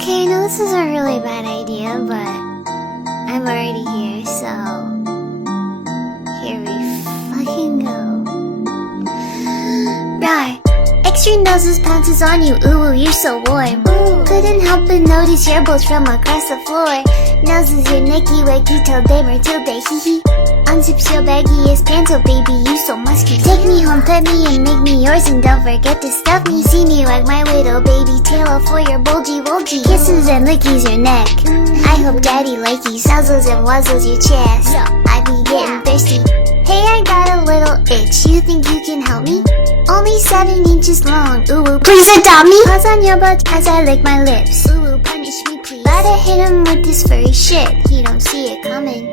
Okay, I know this is a really bad idea, but I'm already here, so here we fucking go. Rawr. Extra noses pounces on you, ooh, you're so warm. Couldn't help but notice your bolts from across the floor. Noses your Nicky Wacky till day Matilda, hee hee. Unzips your baggiest pants, oh baby, you so musky. Take me home, pet me, and make me yours, and don't forget to stuff me. See me like my little baby tail for your bulgy. Kisses and lickies your neck. I hope daddy likey nuzzles and wuzzles your chest. I be getting thirsty. Hey, I got a little itch, you think you can help me? Only 7 inches long, ooh, please adopt me. Paws on your butt as I lick my lips. Ooh, punish me please. Gotta hit him with this furry shit, he don't see it coming.